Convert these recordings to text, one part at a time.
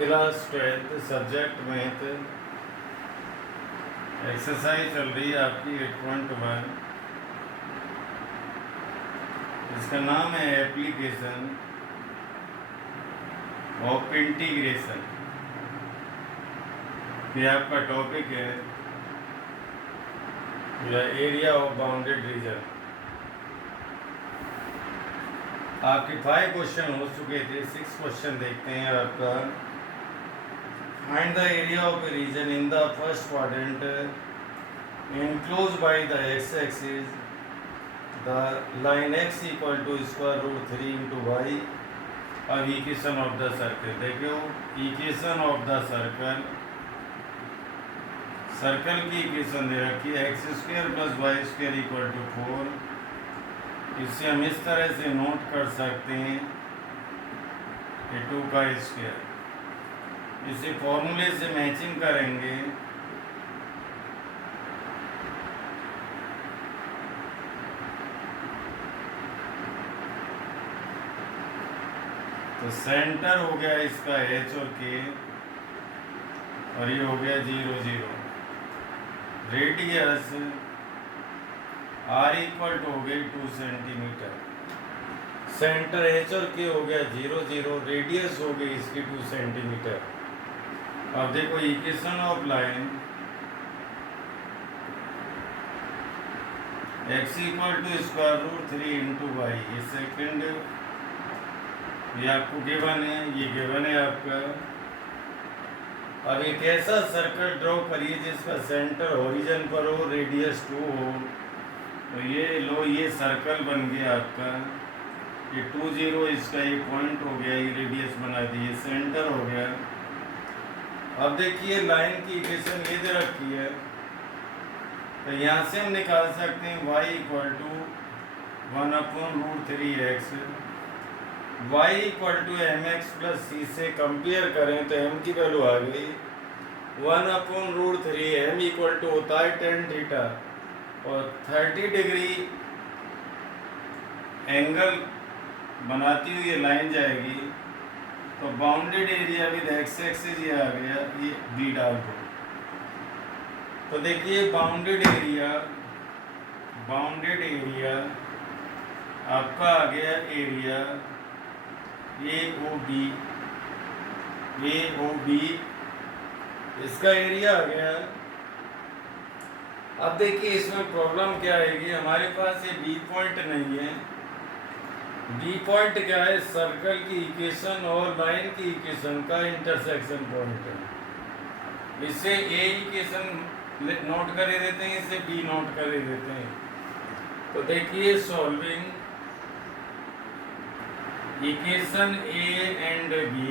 Class 12 subject math. Exercise चल रही है आपकी 8.1। इसका नाम है एप्लीकेशन ऑफ इंटीग्रेशन। ये आपका टॉपिक है एरिया ऑफ बाउंडेड रीजन। आपके 5 क्वेश्चन हो चुके थे, 6 क्वेश्चन देखते हैं आपका। Find the area of a region in the first quadrant enclosed by the x-axis, the line x equal to square root 3 into y। अब इक्वेशन ऑफ द सर्कल देखो, equation of the circle, circle की equation दे रखी है x square plus y square equal to 4। इसे हम इस तरह से नोट कर सकते हैं कि 2 का स्क्वायर। इसे फॉर्मूले से मैचिंग करेंगे तो सेंटर हो गया इसका एच और के, और ये हो गया 0 0। रेडियस आर इक्वल टू हो गई 2 सेंटीमीटर। सेंटर एच और के हो गया 0 0, रेडियस हो गई इसकी 2 सेंटीमीटर। अब देखो equation of line x equal to square root 3 into y, ये सेकेंड, ये आपको गिवन है, ये गिवन है आपका। अब एक ऐसा सर्कल ड्रॉ करिए जिसका सेंटर हॉरिजन पर हो, रेडियस 2 हो। तो ये लो, ये सर्कल बन गया आपका। ये 2 0 इसका ये पॉइंट हो गया, ये रेडियस बना दी, ये सेंटर हो गया। अब देखिए लाइन की इक्वेशन ये दे रखी है, तो यहाँ से हम निकाल सकते हैं y equal to 1/√3x। y equal to mx plus c से कंपेयर करें तो m की वैल्यू आ गई 1/√3। m इक्वल टू होता है tan थीटा, और 30 डिग्री एंगल बनाती हुई ये लाइन जाएगी। तो bounded area with x axis ये आ गया, ये बी डाल दो। तो देखिए बाउंडेड एरिया आपका आ गया एरिया ए ओ बी, इसका एरिया आ गया। अब देखिए इसमें प्रॉब्लम क्या आएगी, हमारे पास ये बी पॉइंट नहीं है। बी पॉइंट क्या है, सर्कल की इक्वेशन और लाइन की इक्वेशन का इंटरसेक्शन पॉइंट है। इसे ए इक्वेशन नोट कर देते हैं, इसे बी नोट कर देते हैं। तो देखिए solving equation A and B,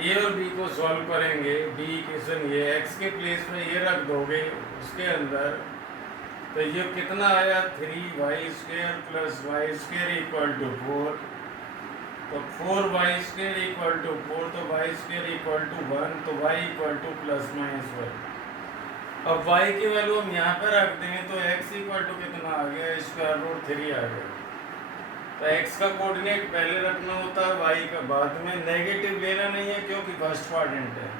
A और बी को सॉल्व करेंगे। बी इक्वेशन ये एक्स के प्लेस में ये रख दोगे उसके अंदर, तो ये कितना आया 3y² plus y² equal to 4। तो 4y² इक्वल टू 4, तो y² इक्वल टू 1, तो y equal two plus minus 1। अब y की वैल्यू हम यहाँ पर रख देंगे तो x इक्वल टू कितना आ गया, √3 आ गया। तो x का कोऑर्डिनेट पहले रखना होता है, y का बाद में। नेगेटिव लेना नहीं है क्योंकि फर्स्ट क्वाड्रेंट है।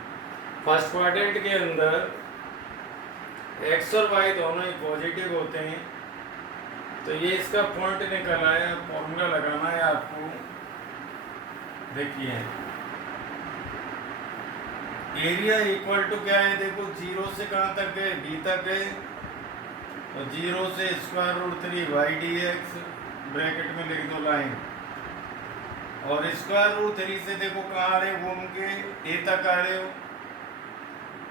फर्स्ट क्वाड्रेंट के अंदर x और y दोनों ही पॉजिटिव होते हैं। तो ये इसका पॉइंट निकल आया, फॉर्मूला लगाना है आपको। देखिए एरिया इक्वल टू क्या है, देखो 0 से कहाँ तक गए, b तक गए। तो 0 से √3y dx, ब्रैकेट में लिख दो लाइन, और √3 से देखो कहाँ आ रहे हो, घूम के a तक आ रहे हो।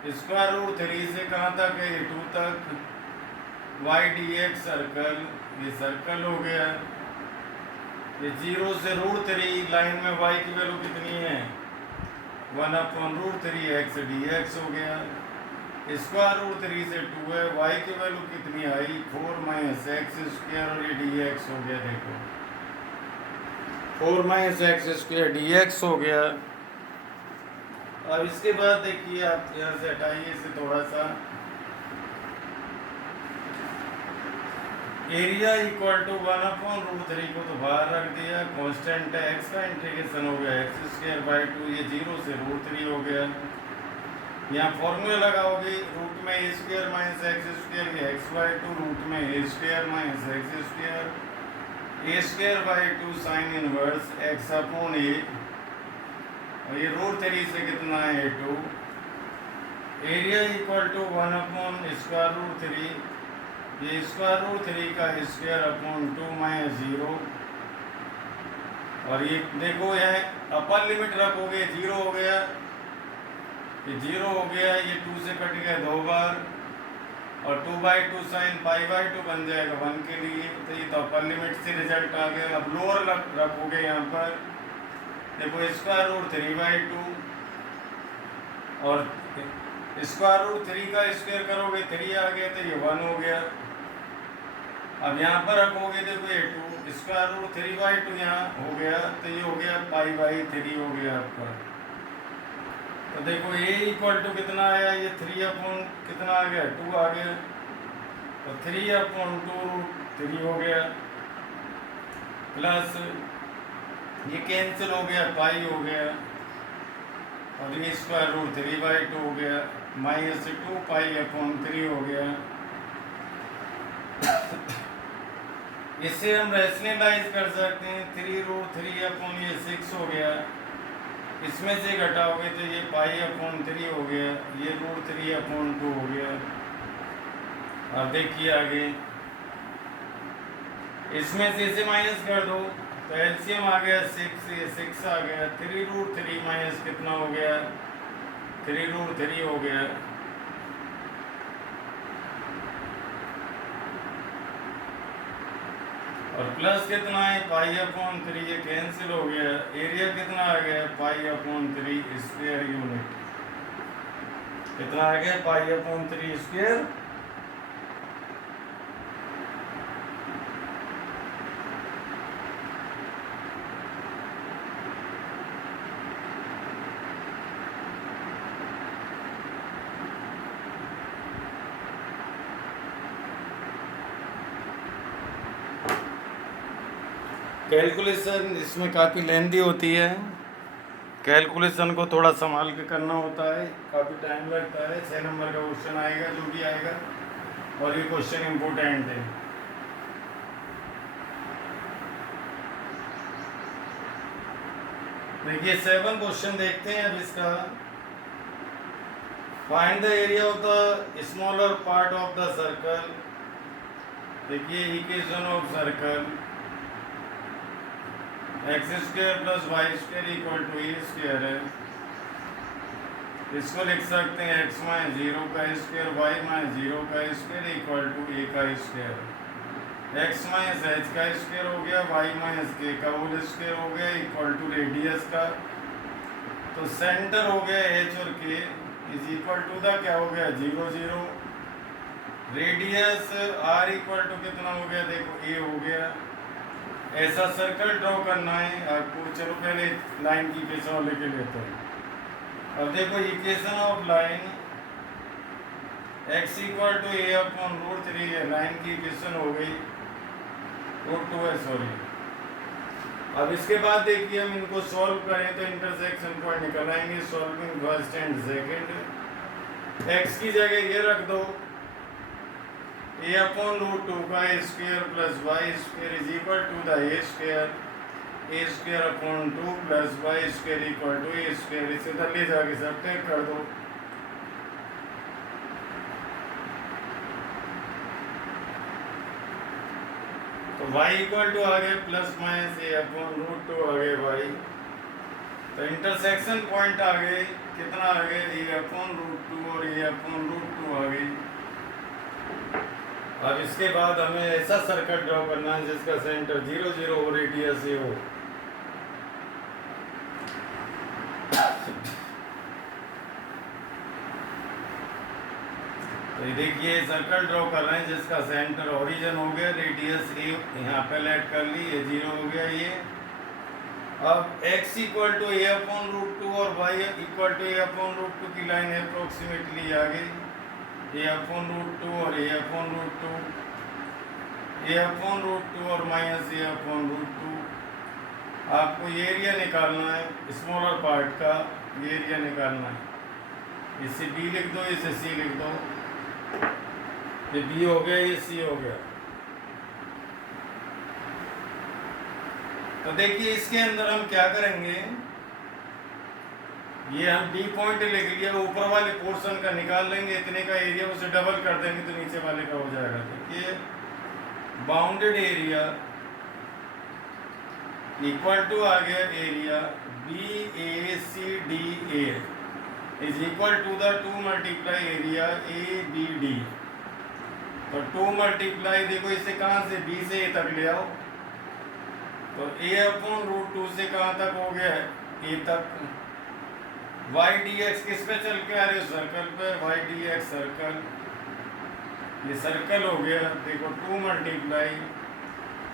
√3 से कहाँ तक है, 2 तक। y dx सर्कल, ये सर्कल हो गया। ये 0 से √3 लाइन में y की वैल्यू कितनी है, 1/√3x dx हो गया। √3 से 2 है, y की वैल्यू कितनी आई, 4 - x², और ये dx हो गया। देखो 4 - x² dx हो गया। अब इसके बाद देखिए आप यहाँ से हटाइए इसे थोड़ा सा। एरिया इक्वल टू 1/√3 को तो बाहर रख दिया, कांस्टेंट है एक्स का इंटीग्रेशन हो गया x²/2, ये 0 से √3 हो गया। यहाँ फॉर्मूला लगाओगे, रूट में a² - x², ये x/2 रूट में a² - x², a²/2 sine inverse x/a, और ये √3 से कितना है a2। एरिया इक्वल टू 1/√3, ये √3 का (2 - 0), और ये देखो यह अपर लिमिट रखोगे 0 हो गया, ये 0 हो गया, ये 2 से कट गया 2 बार, और 2/2 साइन π/2 बन जाएगा 1 के लिए, तो ये तो अपर लिमिट से रिजल्ट आ गया। अब लोअर रखोगे यहाँ पर, देखो (√3/2), और (√3 का स्क्वायर करोगे 3 आ गया, तो ये 1 हो गया। अब यहाँ पर रखोगे, देखो ये 2 (√3/2 यहाँ हो गया, तो ये हो गया π/3 हो गया आपका। तो देखो a इक्वल टू कितना आया, ये 3 कितना आ गया 2 आ गया, तो 3/2√3 हो गया, प्लस ये कैंसिल हो गया, पाई हो गया, और ये (√3/2 हो गया, -2 π/3 हो गया। इससे हम रैशनलाइज कर सकते हैं, 3√3/6 हो गया, इसमें से घटाओगे तो ये π/3 हो गया, ये √3/2 हो गया। अब देखिए आगे, इसमें से इसे माइनस कर दो, तो एलसीएम आ गया 6, ये 6 आ गया, 3√3 माइनस कितना हो गया 3√3 हो गया, और प्लस कितना है π/3, ये कैंसिल हो गया। एरिया कितना आ गया π/3 स्क्वायर यूनिट, कितना आ गया π/3 स्क्वायर। कैलकुलेशन इसमें काफ़ी लेंदी होती है, कैलकुलेशन को थोड़ा संभाल के करना होता है, काफ़ी टाइम लगता है। 6 नंबर का क्वेश्चन आएगा जो भी आएगा, और ये क्वेश्चन इम्पोर्टेंट है। देखिए 7 क्वेश्चन देखते हैं अब इसका। Find the area of the smaller part of the circle. देखिए equation of circle x² + y² = a² है, इसको लिख सकते हैं x - 0 का स्क्वायर, y - 0 का स्क्वायर इक्वल टू a का स्क्वायर। x - h का स्क्वायर हो गया, y - k का होल स्क्वायर हो गया इक्वल टू रेडियस का। तो सेंटर हो गया h और k is equal to the क्या हो गया 0 0। रेडियस r इक्वल टू कितना हो गया, देखो a हो गया। ऐसा सर्कल ड्रॉ करना है आपको। चलो पहले लाइन की इक्वेशन लेके लेते हैं। अब देखो equation of line x equal to a/√3 है, लाइन की इक्वेशन हो गई, √2 है सॉरी। अब इसके बाद देखिए हम इनको सॉल्व करें तो इंटरसेक्शन पॉइंट निकल आएंगे। Solving first and second, x की जगह ये रख दो, a/√2 का square plus y² is equal to the a²/2 plus y² equal to a²। इसे इधर ले जाके सब्ट्रैक्ट कर दो। तो y इक्वल टू आ गया प्लस माइनस a/√2 आ गए y। तो इंटरसेक्शन पॉइंट आ गए, कितना आ गए a/√2 और a/√2 आ गई। अब इसके बाद हमें ऐसा सर्कल ड्रॉ करना है जिसका सेंटर 0 0 हो, रेडियस ए हो। तो देखिए सर्कल ड्रॉ कर रहे हैं जिसका सेंटर ओरिजिन हो गया, रेडियस ए यहाँ पे लेट कर ली, ये 0 हो गया ये। अब x इक्वल टू a/√2 और y इक्वल टू a/√2 की लाइन अप्रोक्सीमेटली आ गई, a/√2 और a/√2। a/√2 और माइनस a/√2। आपको ये एरिया निकालना है स्मॉलर पार्ट का, ये एरिया निकालना है। इसे b लिख दो, इसे c लिख दो। ये b हो गया, ये c हो गया। तो देखिए इसके अंदर हम क्या करेंगे, ये हम डी पॉइंट लिख लिया, ऊपर वाले पोर्शन का निकाल लेंगे, इतने का एरिया उसे डबल कर देंगे तो नीचे वाले का हो जाएगा। देखिए बाउंडेड एरिया इक्वल टू आ गया area BACDA is equal to the 2 multiply area ABD। तो 2 मल्टीप्लाई, देखो इसे कहाँ से, B से A तक ले आओ, तो a/√2 से कहाँ तक हो गया है, A तक। y dx किस पे चल के आ रहे हो, सर्कल पे, y dx सर्कल, ये सर्कल हो गया। देखो 2 मल्टीप्लाई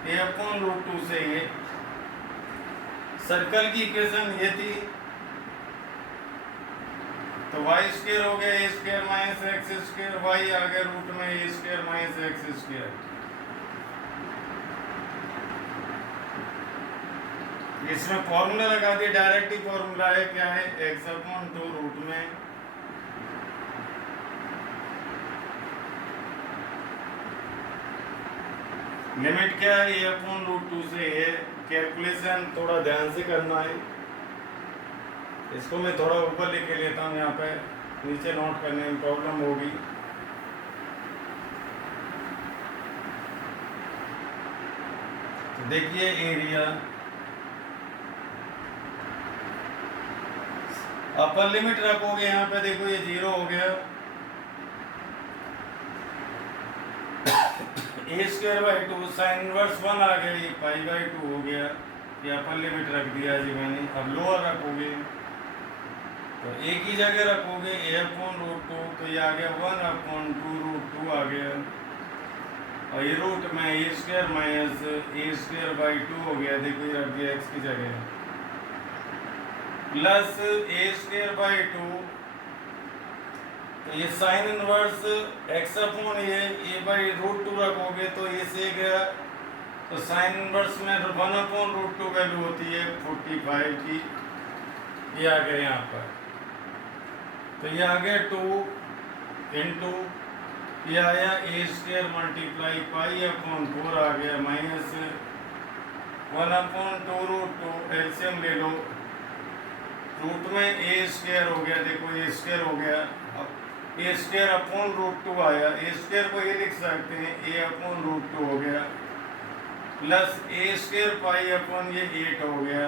a/√2 से ये सर्कल की इक्वेशन ये थी, तो y² हो गया a² माइनस x², y आ गया रूट में a² माइनस x²। इसमें फॉर्मूला लगा दिया, डायरेक्ट ही फॉर्मूला है, क्या है, x/2 रूट में लिमिट क्या है a/√2 से। ये कैलकुलेशन थोड़ा ध्यान से करना है, इसको मैं थोड़ा ऊपर लेके लेता हूँ, यहाँ पे नीचे नोट करने में प्रॉब्लम होगी। तो देखिए एरिया अपर लिमिट रखोगे यहाँ पे, देखो ये 0 हो गया, a²/2 साइन इनवर्स 1 आ गया, ये π/2 हो गया, ये अपर लिमिट रख दिया जी मैंने। अब लोअर रखोगे तो एक ही जगह रखोगे a/√2, तो ये आ गया 1/2√2 आ गया, और ये रूट में a² माइनस a²/2 हो गया, देखो ये रख दिया x की जगह, प्लस a²/2, तो ये साइन इनवर्स x/a/√2 रखोगे तो ये से गया, तो साइन इनवर्स में 1/√2 वैल्यू होती है 45 की, ये आ गया यहाँ पर। तो ये आ गया 2 इंटू ये आया a² मल्टीप्लाई π/4 आ गया माइनस 1/2√2, एलसीएम ले लो, रूट में a² हो गया, देखो a² हो गया, अब a²/√2 आया, a² को ये लिख सकते हैं a/√2 हो गया, प्लस a² π/ ये 8 हो गया।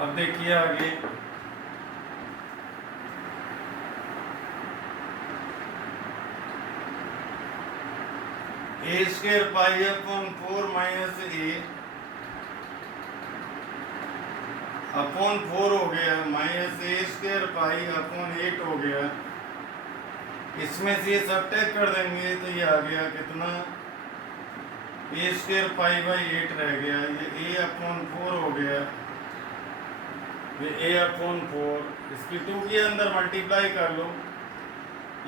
अब देखिए आगे, a² π/4 माइनस a/4 हो गया, माइनस a² π/8 हो गया। इसमें से ये सब्ट्रैक्ट कर देंगे तो ये आ गया कितना, a² π/8 रह गया, ये a/4 हो गया, ये a/4, इसकी 2 के अंदर मल्टीप्लाई कर लो,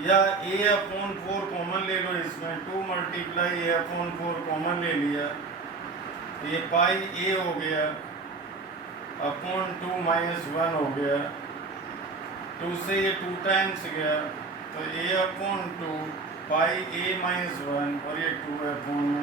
या a/4 कॉमन ले लो, इसमें 2 मल्टीप्लाई a/4 कॉमन ले लिया, ये πa हो गया, (2 माइनस 1 हो गया, 2 से ये 2 टाइम्स गया, तो a/2 πa माइनस 1 और ये 2/,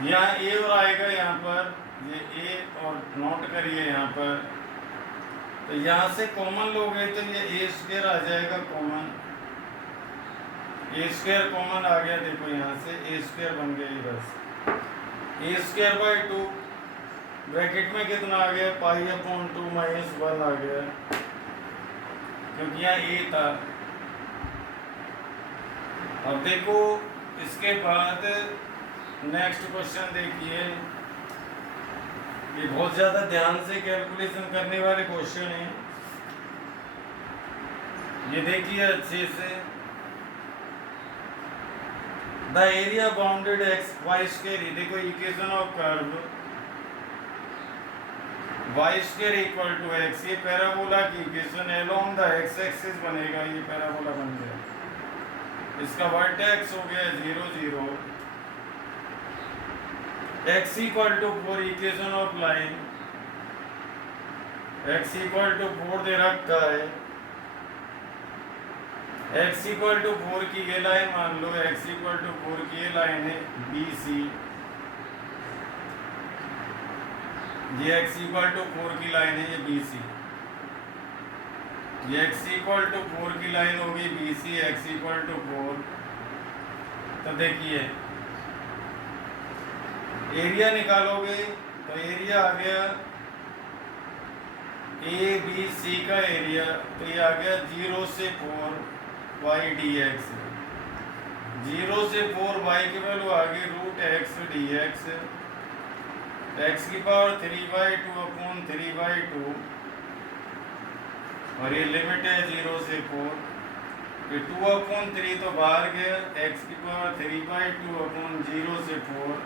यहाँ ए और आएगा, यहाँ पर ये ए और नोट करिए यहाँ पर, तो यहाँ से कॉमन लोगे तो ये a² आ जाएगा कॉमन, a² कॉमन आ गया, देखो यहाँ से a² बन गया, बस a²/2 ब्रैकेट में कितना आ गया, π/2 माइनस 1 आ गया, क्योंकि यहाँ a था। अब देखो इसके बाद नेक्स्ट क्वेश्चन देखिए, ये बहुत ज़्यादा ध्यान से कैलकुलेशन करने वाले क्वेश्चन हैं, ये देखिए अच्छे से। The area bounded x y square, देखो equation of curve y square equal to x, ये पैराबोला की equation along the x axis बनेगा, ये पैराबोला बन गया। इसका वर्टेक्स हो गया 0 0, x equal to 4, equation of line x equal to 4 दे रखा है, एक्स इक्वल टू 4 की ये लाइन मान लो, एक्स इक्वल टू 4 की ये लाइन है BC, ये एक्स इक्वल टू 4 की लाइन है ये BC, ये एक्स इक्वल टू 4 की लाइन होगी BC, एक्स इक्वल टू 4। तो देखिए एरिया निकालोगे तो एरिया आ गया ABC का एरिया, तो ये आ गया 0 से 4 y dx, 0 से 4 y की वैल्यू आ गई √x dx, x की पावर 3/2 अपॉन 3/2, और ये लिमिट है 0 से 4, ये 2/3 तो बाहर गया, x की पावर 3/2 अपॉन 0 से 4,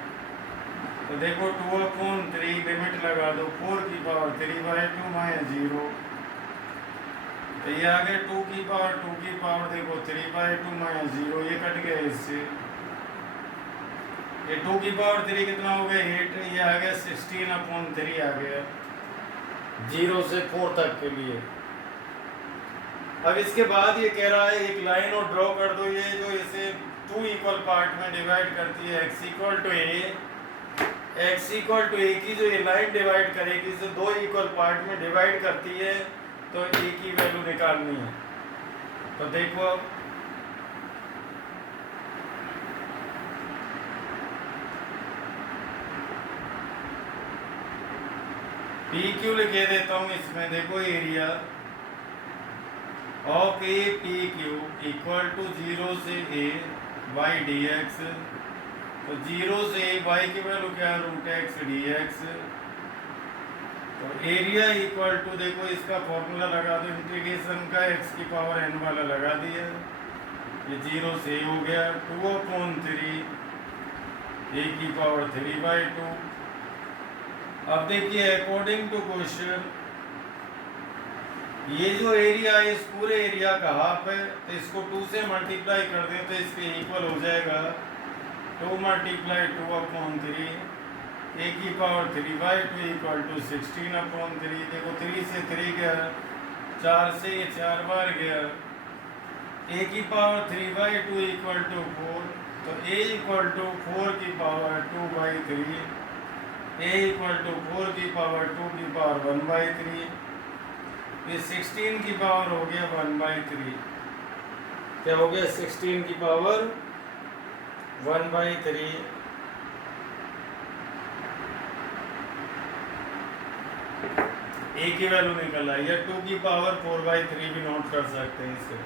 तो देखो 2/3 लिमिट लगा दो, 4 की पावर 3/2 माइनस 0, तो ये आ गया 2 की पावर देखो 3/2 माइनस 0, ये कट गया इससे, ये 2 की पावर 3 कितना हो गया 8, ये आ गया 16/3 आ गया 0 से 4 तक के लिए। अब इसके बाद ये कह रहा है एक लाइन और ड्रॉ कर दो, ये जो इसे 2 इक्वल पार्ट में डिवाइड करती है, x इक्वल टू a की जो ये लाइन डिवाइड करेगी, इसे 2 इक्वल पार्ट में डिवाइड करती है, तो a की वैल्यू निकालनी है। तो देखो PQ लिखे देता हूँ इसमें, देखो area of APQ equal to 0 से a y dx, तो 0 से y की वैल्यू क्या है √x dx, तो एरिया इक्वल टू देखो इसका फॉर्मूला लगा दो इंटीग्रेशन का, x की पावर n वाला लगा दिया, ये 0 से a हो गया 2/3 a की पावर 3/2। अब देखिए अकॉर्डिंग टू क्वेश्चन ये जो एरिया है इस पूरे एरिया का हाफ है, तो इसको 2 से मल्टीप्लाई कर दें तो इसके इक्वल हो जाएगा 2 × 2/3 a की पावर 3/2 इक्वल टू 16/3, देखो 3 से 3 गया, 4 से ये 4 बार गया, a की पावर 3/2 इक्वल टू 4, तो a इक्वल टू 4 की पावर 2/3, a इक्वल टू 4 की पावर 2 की पावर 1/3, ये 16 की पावर हो गया 1/3, क्या हो गया 16 की पावर 1/3। a की वैल्यू निकल आई, या 2 की पावर 4/3 भी नोट कर सकते हैं इसे।